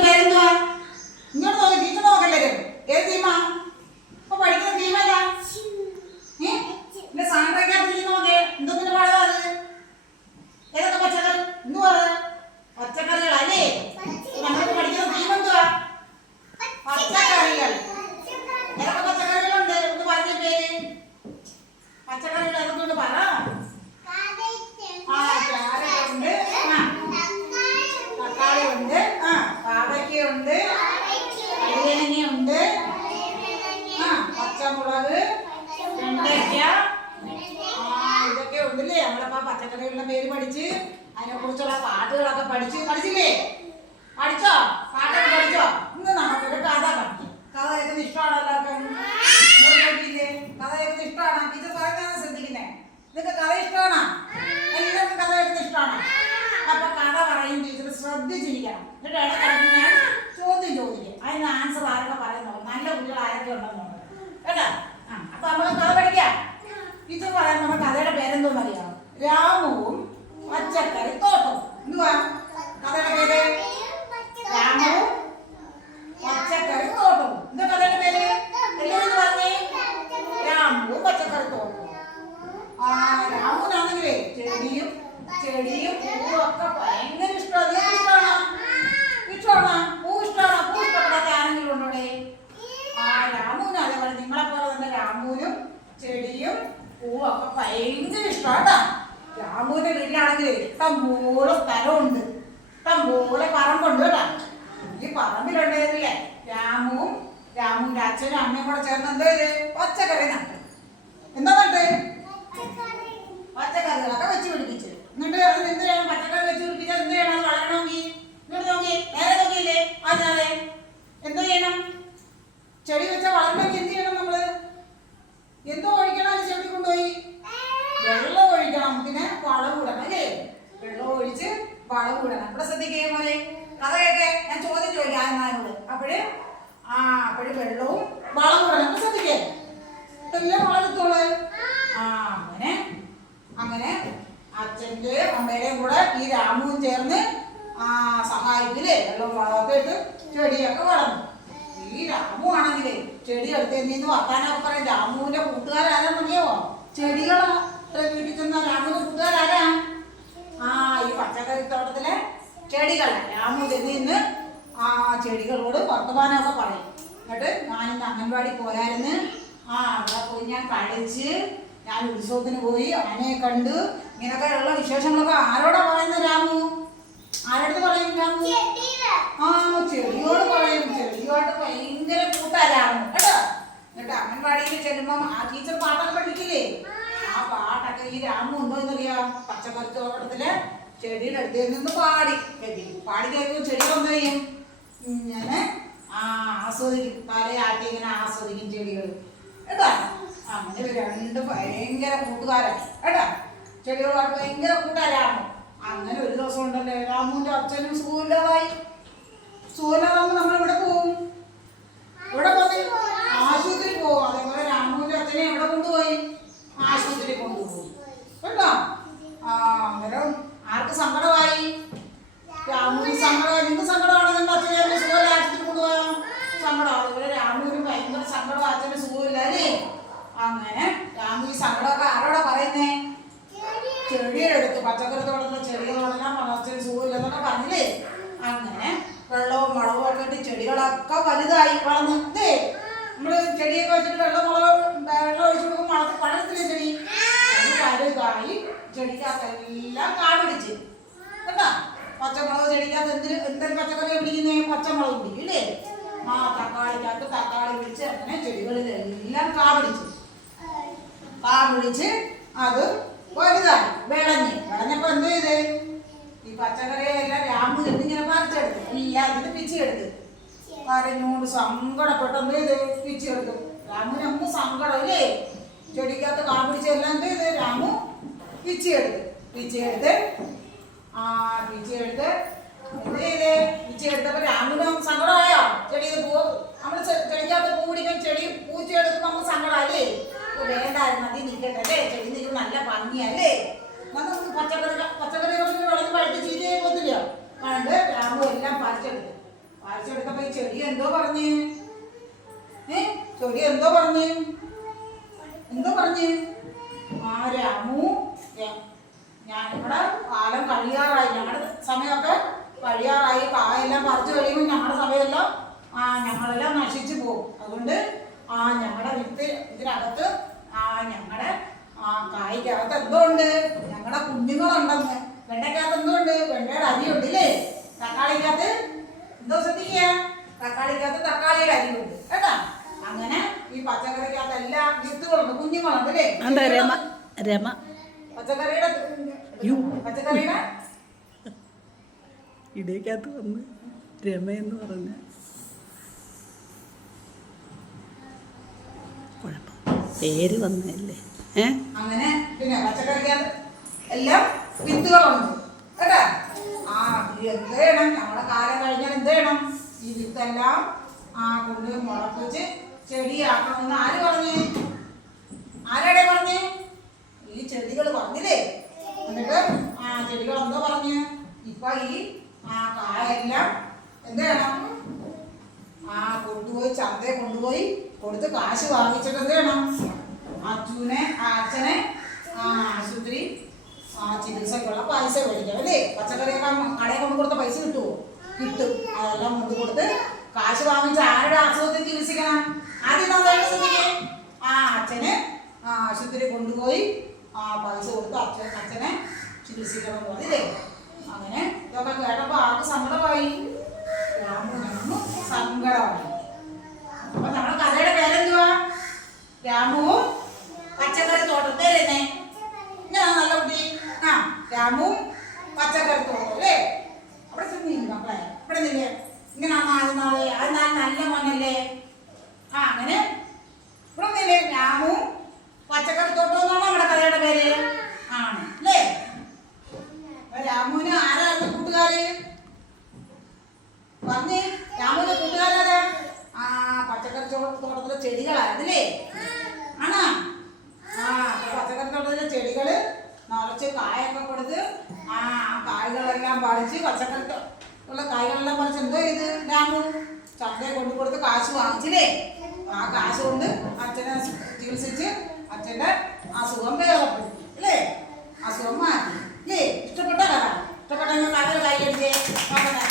പേരെന്തുവാ? ഇങ്ങോട്ട് നോക്ക് ടീച്ചർ നോക്കല്ലേ? ഏത് ടീമാ ഇപ്പൊ പഠിക്കുന്ന ടീം ഏതാ ഏ എന്റെ സാണ്ടയ്ക്കകത്തിരിക്കുന്ന നോക്കേ എന്തൊക്കെ പാടാ അത് ഏതൊക്കെ പച്ചക്കറി എന്തുവാ അത് പച്ചക്കറികളല്ലേ നമ്മൾ പഠിക്കുന്ന ടീം എന്തുവാ പച്ചക്കറികൾ ഏതൊക്കെ പച്ചക്കറികളുണ്ട് ഒന്ന് പറഞ്ഞ പേര് പച്ചക്കറികൾ ഏതൊക്കെ പറ ആ ക്യാരറ്റ് ഉണ്ട് ആ തക്കാളി ഉണ്ട് ആ പാവയ്ക്ക ഉണ്ട്. ഉണ്ട് ആ പച്ചമുളക്. വെണ്ടയ്ക്ക. ഇതൊക്കെ ഉണ്ടല്ലേ? നമ്മളിപ്പോ പച്ചക്കറികളുടെ പേര് പഠിച്ച് അതിനെ കുറിച്ചുള്ള പാട്ടുകളൊക്കെ പഠിച്ച് പഠിച്ചില്ലേ? പഠിച്ചോ? പാട്ടൊക്കെ പഠിച്ചോ? ഇന്ന് നമുക്കൊരു കഥ പഠിക്കാം. കഥ കേൾക്കുന്ന ഇഷ്ടമാണോ എല്ലാവർക്കും? കഥ കേൾക്കുന്ന ഇഷ്ടമാണോ? ഇത് പറയുന്നതാണ് ശ്രദ്ധിക്കുന്നേ. നിങ്ങൾക്ക് കഥ ഇഷ്ടമാണോ? എല്ലാവർക്കും കഥ കേൾക്കുന്ന ഇഷ്ടമാണോ? അപ്പൊ കഥ പറയും ടീച്ചർ. ശ്രദ്ധിച്ചിരിക്കണം. എന്നിട്ട് ഇടയ്ക്കിടയ്ക്ക് ഞാൻ ചോദ്യം ചോദിക്കും അതിന് ആൻസർ ആരൊക്കെ പറയുന്നുള്ളൂ നല്ല കുട്ടികൾ ആരൊക്കെ ഉണ്ടെന്ന് നോക്കണം കേട്ടോ ആ അപ്പൊ നമ്മൾ കഥ പഠിക്കാം ടീച്ചർ പറയാൻ നമ്മുടെ കഥയുടെ പേരെന്തോന്ന് അറിയാം രാമുവും പച്ചക്കറി തോട്ടവും എന്തുവാ കഥയുടെ പേര് രാമുവും പച്ചക്കറി തോട്ടവും എന്താ കഥയുടെ പേര് എല്ലാവരും പറഞ്ഞേ രാമുവും പച്ചക്കറി തോട്ടവും ആ രാമുവിനാണെങ്കിലേ ചെടിയും ചെടിയും പൂവും ഒക്കെ ഭയങ്കര ഇഷ്ടമാണ് നിങ്ങൾക്ക് ഇഷ്ടമാണോ ഇഷ്ടമാണോ പൂ ഇഷ്ടമാണോ പൂ ഇഷ്ടപ്പെടാത്ത ആരെങ്കിലും ഉണ്ടോ ഇവിടെ? ആ രാമുവിനും അതേപോലെ നിങ്ങളെ പോലെ തന്നെ രാമുവിനും ചെടിയും പൂവും ഒക്കെ ഭയങ്കര ഇഷ്ടമാട്ടാ രാമുവിന്റെ വീട്ടിലാണെങ്കിൽ ഇഷ്ടം പോലെ സ്ഥലമുണ്ട്. ഇഷ്ടം പോലെ പറമ്പുണ്ട് കേട്ടാ. ഈ പറമ്പിലുണ്ടായിരുന്നില്ലേ രാമുവും രാമുവിന്റെ അച്ഛനും അമ്മയും കൂടെ ചേർന്ന് എന്തോ പച്ചക്കറി നട്ടു. എന്താ നട്ട്? പച്ചക്കറികളൊക്കെ വെച്ച് പിടിപ്പിച്ച്. എന്നിട്ട് അത് എന്ത് ചെയ്യണം പച്ചക്കറി വെച്ച് പിടിപ്പിച്ചാൽ എന്ത് ചെയ്യണം അത് വളരണമെങ്കിൽ ഇങ്ങോട്ട് നോക്കി നേരെ നോക്കിയില്ലേ അതെ എന്തോ ചെയ്യണം ചെടി വെച്ചാൽ വളരണമെങ്കിൽ എന്ത് ചെയ്യണം നമ്മൾ എന്തോ ഒഴിക്കണം അത് ചെടി കൊണ്ടുപോയി വെള്ളം ഒഴിക്കണം പിന്നെ വളം ഇടണം അല്ലേ വെള്ളം ഒഴിച്ച് വളം കൂടണം. ഇവിടെ ശ്രദ്ധിക്കേ പോലെ കേക്കെ ഞാൻ ചോദ്യം ചോദിക്കാം ആന്മാരോട് അപ്പോഴ് ആ അപ്പോഴ് വെള്ളവും വളം കൂടണം. അപ്പൊ ശ്രദ്ധിക്കേ. വളർത്തോളെ ആ അങ്ങനെ അങ്ങനെ അച്ഛന്റെ അമ്മയുടെയും കൂടെ ഈ രാമുവും ചേർന്ന് ആ സഹായിക്കില്ലേ? വെള്ളം വളമൊക്കെ ഇട്ട് ചെടിയൊക്കെ വളർന്നു. ഈ രാമു ആണെങ്കിലേ ചെടി എടുത്തതിന്ന് വർത്താനൊക്കെ പറയും. രാമുവിന്റെ കൂട്ടുകാരാരാണെന്നറിയോ ചെടികളാ വീട്ടിൽ രാമുവിന്റെ കൂട്ടുകാരാരാ? ചെടികളാ. രാമു നിന്ന് ആ ചെടികളോട് വർത്തമാനമൊക്കെ പറയും. എന്നിട്ട് ഞാനിന്ന് അംഗൻവാടി പോയായിരുന്നു. ആ അവിടെ പോയി ഞാൻ കളിച്ച് ഞാൻ ഉത്സവത്തിന് പോയി ആനയെ കണ്ട്. ഇങ്ങനെയൊക്കെയുള്ള വിശേഷങ്ങളൊക്കെ ആരോടാ പറയുന്നത് രാമു? ആരോടത്ത് പറയും രാമു? ആ ചെടിയോട് പറയും. ചെടിയോട് ഭയങ്കര കൂട്ടാരാണ് കേട്ടോ? എന്നിട്ട് അംഗൻവാടിയിൽ ചെല്ലുമ്പം ആ ടീച്ചർ പാട്ടൊക്കെ പഠിക്കില്ലേ ആ പാട്ടൊക്കെ ഈ രാമു ഉണ്ടോ എന്നറിയാം. പച്ചക്കറി തോട്ടത്തിൽ ചെടിയുടെ അടുത്ത് നിന്ന് പാടി. കേൾപ്പിക്കും പാടി കേൾക്കുമ്പോൾ ചെടി വന്നു കഴിയും ഇങ്ങനെ ആ ആസ്വദിക്കും. തലയാട്ടി ഇങ്ങനെ ആസ്വദിക്കും ചെടികൾ കേട്ടാ? അങ്ങനെ രണ്ട് ഭയങ്കര കൂട്ടുകാരാണ് കേട്ടാ? ചെടികളുമായിട്ട് ഭയങ്കര കൂട്ടുകാരാണ്. അങ്ങനെ ഒരു ദിവസം ഉണ്ടല്ലേ രാമുവിന്റെ അച്ഛനും സുഖമില്ലാതായി സുഖമില്ലാതാകുമ്പോൾ നമ്മൾ ഇവിടെ പോകും? ഇവിടെ പോയി ആശുപത്രി പോകും. അതേപോലെ രാമുവിന്റെ അച്ഛനെ എവിടെ കൊണ്ടുപോയി? ആശുപത്രി കൊണ്ടുപോകും. കേട്ടോ? ആ അന്നേരം ആർക്ക് സങ്കടമായി? രാമുവിന് സങ്കടമായി. നിങ്ങൾക്ക് സങ്കടമാണോ? നിങ്ങൾ അച്ഛനെ സുഖമില്ല? ആശുപത്രി കൊണ്ടുപോയാ? സങ്കടമാണ്? ഇവിടെ രാമുവിന് ഭയങ്കര സങ്കടം അച്ഛന് സുഖമില്ല അല്ലേ? അങ്ങനെ രാമു ഈ സങ്കടമൊക്കെ ആരോടാ പറയുന്നേ? ചെടിയുടെ അടുത്ത് പച്ചക്കറി തോട്ടത്തിലെ ചെടികളെല്ലാം അച്ഛന് സുഖമില്ലെന്നൊക്കെ പറഞ്ഞില്ലേ? അങ്ങനെ വെള്ളവും മുളകും ഒക്കെ ഇട്ട് ചെടികളൊക്കെ വലുതായി വളർന്നേ. നമ്മൾ ചെടിയൊക്കെ വെച്ചിട്ട് വെള്ളം മുളക് വെള്ളം ഒഴിച്ചു കൊടുക്കും വളർത്തി പഴത്തില്ലേ ചെടി? വലുതായി ചെടിക്കകത്തെല്ലാം കാടിടിച്ച്. കേട്ടാ? പച്ചമുളക് ചെടിക്കകത്ത് എന്തിന് എന്തൊരു പച്ചക്കറി പിടിക്കുന്നേ? പച്ചമുളക് പിടിക്കും ഇല്ലേ? ആ തക്കാളിക്കകത്ത് തക്കാളി പിടിച്ച് അങ്ങനെ ചെടികളിലെല്ലാം കാ പിടിച്ചു കാ പിടിച്ച് അത് വലുതായി വിളഞ്ഞ്. വിളഞ്ഞപ്പോ എന്ത് ചെയ്ത്? ഈ പച്ചക്കറിയെല്ലാം രാമു എന്നിങ്ങനെ പറിച്ചെടുത്തു. എല്ലാം ഇതിന് പിച്ചെടുത്ത് കരഞ്ഞോണ്ട് സങ്കടപ്പെട്ട് എന്ത് ചെയ്ത്? പിച്ചെടുത്തു അങ്ങ് സങ്കടം അല്ലേ ചെടിക്കകത്ത് കാപിടിച്ചെല്ലാം എന്ത് ചെയ്ത്? പിച്ചെടുത്ത് പിച്ചെടുത്ത് ആ പിച്ചെടുത്ത് എന്ത് പിച്ചി എടുത്തപ്പോ രാമുന് സങ്കടമായോ? ചെടി പൂ നമ്മൾ ചെ- ചെടിക്കകത്ത് പൂ പിടിക്കാൻ ചെടി എടുത്ത് നമുക്ക് സങ്കടമല്ലേ? വേണ്ടായിരുന്നു. മതി നിൽക്കട്ടെ അല്ലേ? ചെടി നിൽക്കും നല്ല ഭംഗിയല്ലേ? നമുക്ക് പച്ചക്കറി പച്ചക്കറി വളർന്ന് പഴുത്ത് ചീത്തയായി പോത്തില്ലയോ പണ്ട് രാമു എല്ലാം പറിച്ചെടുത്തു. പറിച്ചെടുത്തപ്പോ ഈ ചെടി എന്തോ പറഞ്ഞ്? ഏ? ചെടി എന്തോ പറഞ്ഞ്? എന്തോ പറഞ്ഞ്? ആ രാമു ഞാൻ ഇവിടെ കാലം കഴിയാറായി. ഞങ്ങളുടെ സമയമൊക്കെ കഴിയാറായി. കായെല്ലാം പറിച്ചു കഴിയുമ്പോൾ ഞങ്ങളുടെ സമയമെല്ലാം ആ ഞങ്ങളെല്ലാം നശിച്ചു പോകും. അതുകൊണ്ട് ആ ഞങ്ങളുടെ വിത്ത് ഇതിനകത്ത് ആ ഞങ്ങളുടെ ആ കായ്ക്കകത്ത് എന്തോ ഉണ്ട് ഞങ്ങളുടെ കുഞ്ഞുങ്ങളുണ്ടെന്ന്. വെണ്ടയ്ക്കകത്ത് എന്തോ ഉണ്ട് വെണ്ടയുടെ അരിയുണ്ട് ഇല്ലേ? തക്കാളിക്കകത്ത് എന്തോ ശ്രദ്ധിക്കുക. തക്കാളിക്കകത്ത് തക്കാളിയുടെ അരിയുണ്ട്. കേട്ടാ? അങ്ങനെ ഈ പച്ചക്കറിക്കകത്ത് എല്ലാ വിത്തുകളുണ്ട്. കുഞ്ഞുങ്ങളുണ്ട് അല്ലേ രമ രമ. ഇടയ്ക്കകത്ത് വന്ന് രമയെന്ന് പറഞ്ഞ. കുഴപ്പം. പേര് വന്നല്ലേ ഏ? അങ്ങനെ പിന്നെ പച്ചക്കറിക്കകത്ത് എല്ലാം വിത്തുകളുണ്ട്. കേട്ടാ? ആ ഇത് എന്ത് ചെയ്യണം? നമ്മുടെ കാലം കഴിഞ്ഞാൽ എന്ത് ചെയ്യണം? ഈ വിത്തെല്ലാം ആ കൊണ്ട് മുളപ്പിച്ച് ചെടിയാക്കണമെന്ന് ആര് പറഞ്ഞു ആരാടെ പറഞ്ഞു ഈ ചെടികൾ പറഞ്ഞില്ലേ എന്നിട്ട് ആ ചെടികൾ എന്തോ പറഞ്ഞു. ഇപ്പൊ ഈ ആ കായെല്ലാം എന്ത് വേണം ആ കൊണ്ടുപോയി ചന്തയെ കൊണ്ടുപോയി കൊടുത്ത് കാശ് വാങ്ങിച്ചിട്ട് എന്ത് വേണം അച്ഛനെ അച്ഛനെ ആശുപത്രി ആ ചികിത്സക്കുള്ള പൈസ മേടിക്കണം അല്ലേ? പച്ചക്കറിയൊക്കെ കടയിൽ കൊണ്ട് കൊടുത്ത പൈസ കിട്ടുമോ കിട്ടും. അതെല്ലാം കൊണ്ട് കൊടുത്ത് കാശ് വാങ്ങിച്ച് ആരുടെ അസുഖത്തിൽ ചികിത്സിക്കണം? ആദ്യം ആ അച്ഛന് ആശുപത്രി കൊണ്ടുപോയി പൈസ കൊടുത്ത് അച്ഛൻ അച്ഛനെ ചികിത്സിക്കണം എന്ന് പറഞ്ഞില്ലേ? അങ്ങനെ ഇതൊക്കെ കേട്ടപ്പോൾ ആർക്ക് സങ്കടമായി രാമു സങ്കടമായി. അപ്പൊ നമ്മുടെ കഥയുടെ പേരെന്തുവാ? രാമുവും പച്ചക്കറി തോട്ടം നല്ല കുട്ടി? ആ രാമുവും പച്ചക്കറി തോട്ടം അല്ലേ? അവിടെ ചെന്നില്ല മക്കളെ. ഇവിടെ നിന്നില്ലേ? ഇങ്ങനെ നാല് നാളെ? അത് നാല് നല്ല മോനല്ലേ ആ അങ്ങനെ പച്ചക്കറിത്തോട്ടത്തിലെ ചെടികളായിരുന്നില്ലേ ആണോ? ആ പച്ചക്കറിത്തോട്ടത്തിലെ ചെടികൾ നിറച്ച് കായൊക്കെ കൊടുത്ത് ആ കായ്കളെല്ലാം പറിച്ച് പച്ചക്കറി ഉള്ള കായ്കളെല്ലാം പറിച്ച് എന്തോ ഇത് ഡാമു ചന്തയിൽ കൊണ്ടു കൊടുത്ത് കാശ് വാങ്ങിച്ചില്ലേ? ആ കാശ് കൊണ്ട് അച്ഛനെ ചികിത്സിച്ച് അച്ഛന്റെ അസുഖം വേറെ അല്ലേ? അസുഖം മാറ്റി. ഇല്ലേ? ഇഷ്ടപ്പെട്ട കഥ. ഇഷ്ടപ്പെട്ട കഥ കൈയടിച്ചേ. നോക്കട്ടെ